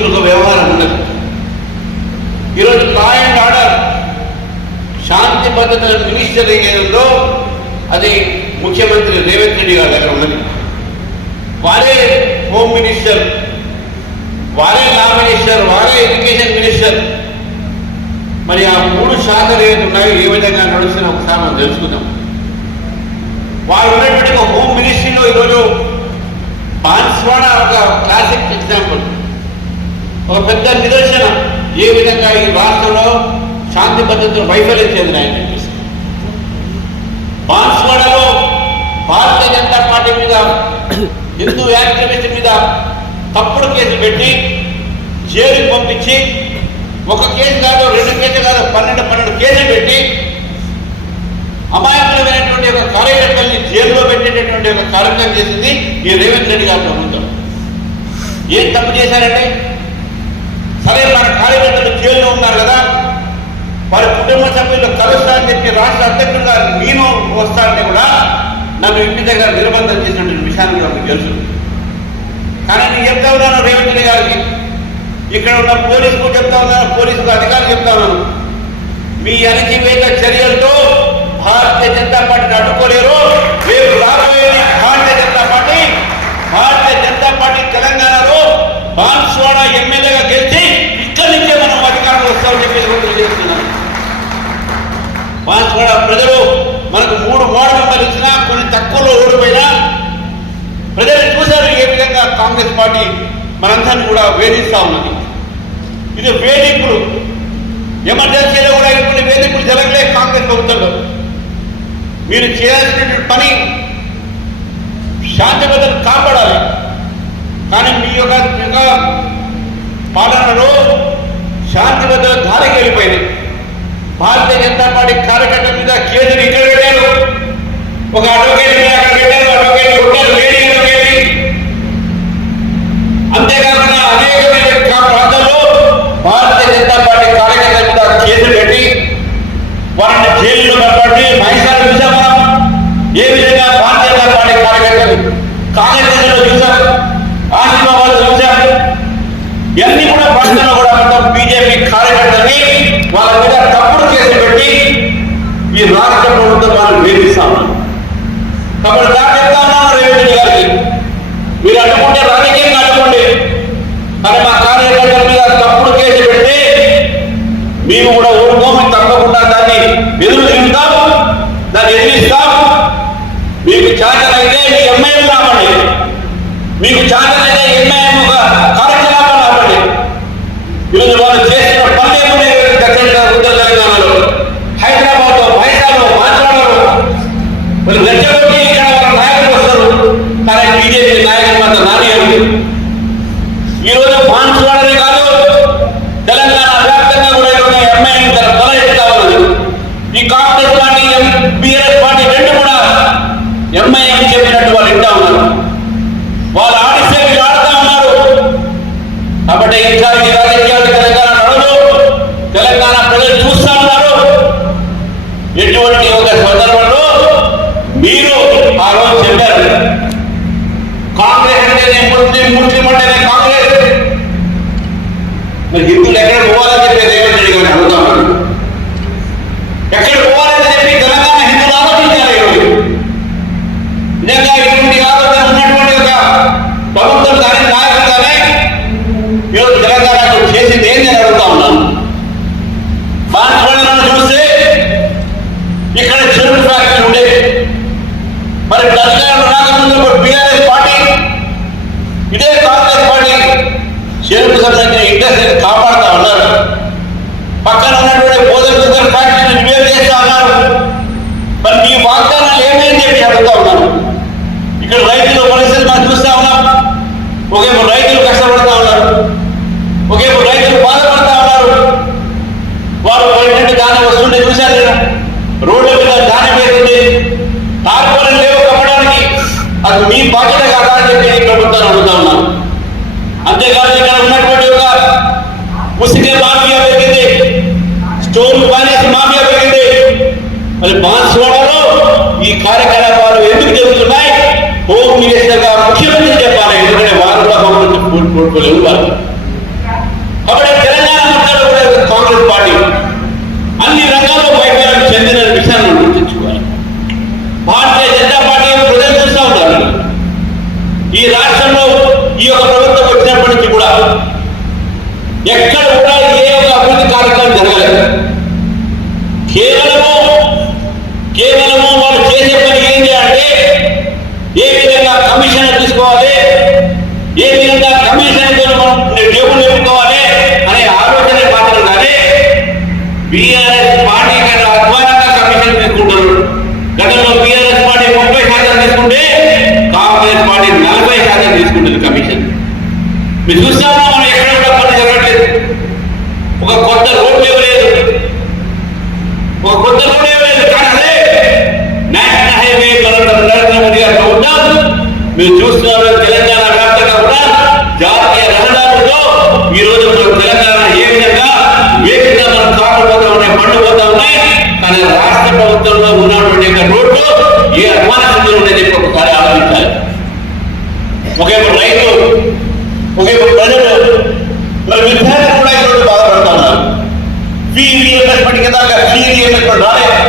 పోలీసులు ఒక వ్యవహారం ఉన్నది. ఈరోజు లా అండ్ ఆర్డర్ శాంతి భద్రతల మినిస్టర్ ఏదో అది ముఖ్యమంత్రి రేవంత్ రెడ్డి గారి దగ్గర ఉన్నది. వారే హోమ్ మినిస్టర్, వారే లా మినిస్టర్, వారే ఎడ్యుకేషన్ మినిస్టర్. మరి ఆ 3 శాఖలు ఏది ఉన్నాయో ఏ విధంగా నడుస్తున్నా ఒకసారి మనం తెలుసుకుందాం. వారు ఉన్నటువంటి ఒక హోమ్ మినిస్ట్రీలో ఈరోజు బాన్స్వాడ ఒక క్లాసిక్ ఎగ్జాంపుల్, ఒక పెద్ద నిదర్శనం ఏ విధంగా ఈ రాష్ట్రంలో శాంతి భద్రతలు వైఫల్యం చెందినాయని చెప్పేసి. బాన్స్వాడలో భారతీయ జనతా పార్టీ మీద, హిందూ యాక్టివిస్ట్ మీద తప్పుడు కేసు పెట్టి జైలుకి పంపించి, ఒక కేసు కాదు 2 కేసులు కాదు 12 కేసులు పెట్టి అమాయకులమైనటువంటి ఒక కార్యకర్తల్ని జైల్లో పెట్టేటటువంటి ఒక కార్యక్రమం చేసింది ఈ రేవంత్ రెడ్డి గారి ప్రభుత్వం. ఏం తప్పు చేశారంటే, సరే మన కార్యకర్తలు జైల్లో ఉన్నారు కదా, వారి కుటుంబ సభ్యులు కలుస్తారని చెప్పి రాష్ట్ర అధ్యక్షుడుగా నేను వస్తానని కూడా నన్ను ఇంటి దగ్గర నిర్బంధం చేసినటువంటి విషయాన్ని కూడా మీకు తెలుసు. కానీ నేను చెప్తా ఉన్నాను రేవంత్ రెడ్డి గారికి, ఇక్కడ ఉన్న పోలీసుకు చెప్తా ఉన్నాను, పోలీసుకు అధికారులు చెప్తా ఉన్నాను, మీ అణచివేత చర్యలతో భారతీయ జనతా పార్టీని అడ్డుకోలేరు. రేపు రాబోయేది భారతీయ జనతా పార్టీ తెలంగాణలో బాన్స్వాడ ఎమ్మెల్యేగా గెలిచి ఇక్కడి నుంచే మనం అధికారంలో వస్తామని చెప్పేసి తెలియజేస్తున్నాం. బాన్స్వాడ ప్రజలు మనకు 3 వార్డు మెంబర్లు ఇచ్చినా, కొన్ని తక్కువలో ఓడిపోయినా ప్రజలు చూశారు ఏ విధంగా కాంగ్రెస్ పార్టీ మనందరినీ కూడా వేధిస్తా ఉన్నది. ఇది వేధింపులు, ఎమర్జెన్సీలో కూడా ఇటువంటి వేధింపులు జరగలే కాంగ్రెస్ ప్రభుత్వంలో. మీరు చేయాల్సినటువంటి పని శాంతి భద్రతలు కాపాడాలి. కానీ మీ యొక్క పాలనలో శాంతి భద్రతలు దారికి వెళ్ళిపోయినాయి. భారతీయ జనతా పార్టీ కార్యకర్తల మీద కేసులు ఇక్కడ పెట్టారు, ఒక అడ్వకేట్ మీద అక్కడ పెట్టారు, అడ్వకేట్ కొట్టారు, లేడీ అడ్వకేట్. అంతేకాకుండా అనేకమైన ప్రాంతాల్లో భారతీయ జనతా పార్టీ కార్యకర్తల మీద కేసులు పెట్టి వారిని జైల్లో పట్టి మహిళలు చూసాం. మనం ఏ విధంగా భారతీయ జనతా పార్టీ కార్యకర్తలు కాంగ్రెస్ చూశారు, ఆసిఫాబాద్ చూశారు. ఇవన్నీ కూడా ప్రశ్నలు కూడా మొత్తం బీజేపీ కార్యకర్తల్ని వాళ్ళ మీద తప్పుడు కేసులు పెట్టి ఈ రాష్ట్ర ప్రభుత్వం వాళ్ళు వేధిస్తా ఉన్నారు. కాబట్టి దాన్ని చెప్తా ఉన్నాను రేవంత్ రెడ్డి గారికి, మీరు అడ్డుకుంటే రాజకీయంగా అడ్డుకోండి, కానీ మా కార్యకర్తల మీద తప్పుడు కేసు పెడితే మేము కూడా ఊరుకోమని తప్పకుండా దాన్ని ఎదురు తిరుగుతాం, దాన్ని ఎదిరిస్తాం. మీకు చేతనైతే మీ ఎంఐఎం రావండి, మీకు చేతనైతే ఎంఐఎం ఒక కార్యకలాపం రావండి. ఈరోజు వాళ్ళు చేసిన పనులు దక్షిణ ఉత్తర తెలంగాణలో, హైదరాబాద్లో, మైసాలో, మాట్లాడారు. వాళ్ళు రెచ్చగొట్టి ఇక్కడ వాళ్ళ నాయకులు వస్తారు, కానీ బీజేపీ నాయకులు మాత్రం నాని. ఈరోజు బాన్స్వాడనే కాదు, తెలంగాణ వ్యాప్తంగా కూడా ఎంఐఎం తన తల ఎత్తుతా ఉన్నది. ఈ కాంగ్రెస్ పార్టీ, బీఆర్ఎస్ పార్టీ 2 కూడా ఎంఐఎం చెప్పినట్టు వాళ్ళు వింటా ఉన్నారు. వాళ్ళు ఆడిస్తే వీళ్ళు ఆడుతూ ఉన్నారు. కాబట్టి ఇంకా ఈ రాజకీయాలు తెలంగాణ నడవదు, తెలంగాణ ప్రజలు చూస్తూ ఉన్నారు. ఎటువంటి ఒక సందర్భంలో మీరు ఆ రోజు చెప్పారు, కాంగ్రెస్ అంటేనే ముస్లిం అంటేనే కాంగ్రెస్. మరి హిందువులు ఎక్కడ పోవాలని చెప్పి రేవంత్ రెడ్డి గారిని అడుగుతా ఉన్నారు. ఎక్కడ పోవాలని చెప్పి తెలంగాణ హిందువులు ఆలోచించారు. ఈరోజు నిజంగా ఇటువంటి ఆలోచన ఉన్నటువంటి ఒక ప్రభుత్వం కానీ నాయకులు కానీ ఈరోజు తెలంగాణకు చేసింది ఏంటి అని అడుగుతా ఉన్నాను. బాన్స్వాడలను చూస్తే ఇక్కడ చెరుకు ఫ్యాక్టరీ ఉండే, మరి తెలంగాణలో రాకముందు బీఆర్ఎస్ పార్టీ, ఇదే కాంగ్రెస్ పార్టీ చెరుకు సంబంధించిన ఇండస్ట్రీని కాపాడుతూ ఉన్నారు. పక్కన ఉన్నటువంటి బోధన ఫ్యాక్టరీని రిపేర్ చేస్తూ ఉన్నారు. మరి మీ వాగ్దానాలు ఏమేమి చెప్పి అడుగుతా ఉన్నాను. ఇక్కడ రైతుల పరిస్థితి మనం చూస్తా ఉన్నాం. ఒకేమో రైతులు కష్టపడుతూ ఉన్నారు, ఒకేమో రైతులు బాధపడుతూ ఉన్నారు. వారు పడినట్టు దాని వస్తుంటే చూశారు నేను, రోడ్ల మీద దాని పేరుంది, తార్పాలను లేవు కప్పడానికి. అది మీ బాధ్యత కాదా అని చెప్పి ఈ ప్రభుత్వాన్ని అడుగుతా ఉన్నాను. అంతేకాదు ఇక్కడ ఉన్నటువంటి ఒక ముసిగే మాఫియా పెరిగింది, స్టోర్ ఫైనాన్స్ మాఫియా పెరిగింది. మరి బాన్స్వాడలో ఈ కార్యకలాపాలు ఎందుకు జరుగుతున్నాయి? హోమ్ మినిస్టర్ గా ముఖ్యమంత్రి చెప్పాలి, ఎందుకంటే వారు కూడా హోమ్ పోర్ట్ఫోలియో ఇవ్వాలి. మీరు చూస్తామా, మనం ఎక్కడ కూడా పని జరగట్లేదు. ఒక కొత్త రోడ్డు ఇవ్వలేదు, ఒక కొత్త రోడ్డు ఇవ్వలేదు. కానీ అదే నేషనల్ హైవే నరేంద్ర మోడీ గారు ఉంటారు. మీరు చూస్తున్నారు తెలంగాణ వ్యాప్తంగా కూడా జాతీయ రహదారులతో ఈ రోజు మన తెలంగాణ ఏ విధంగా వేగంగా మనం కాకపోతా ఉన్నాయి, పండుపోతా ఉన్నాయి. కానీ రాష్ట్ర ప్రభుత్వంలో ఉన్నటువంటి రోడ్లు ఏ అడ్వాన్స్ ఉండేది ఒకసారి ఆలోచించాలి. ఒకేపు రైతు, ఒకేపు ప్రజలు, మరి విద్యార్థులు కూడా ఈ రోజు బాధపడతా ఉన్నారు. ఫీ రీఎంబర్స్మెంట్ కింద ఫీ రీఎంబర్స్మెంట్ రాలేదు.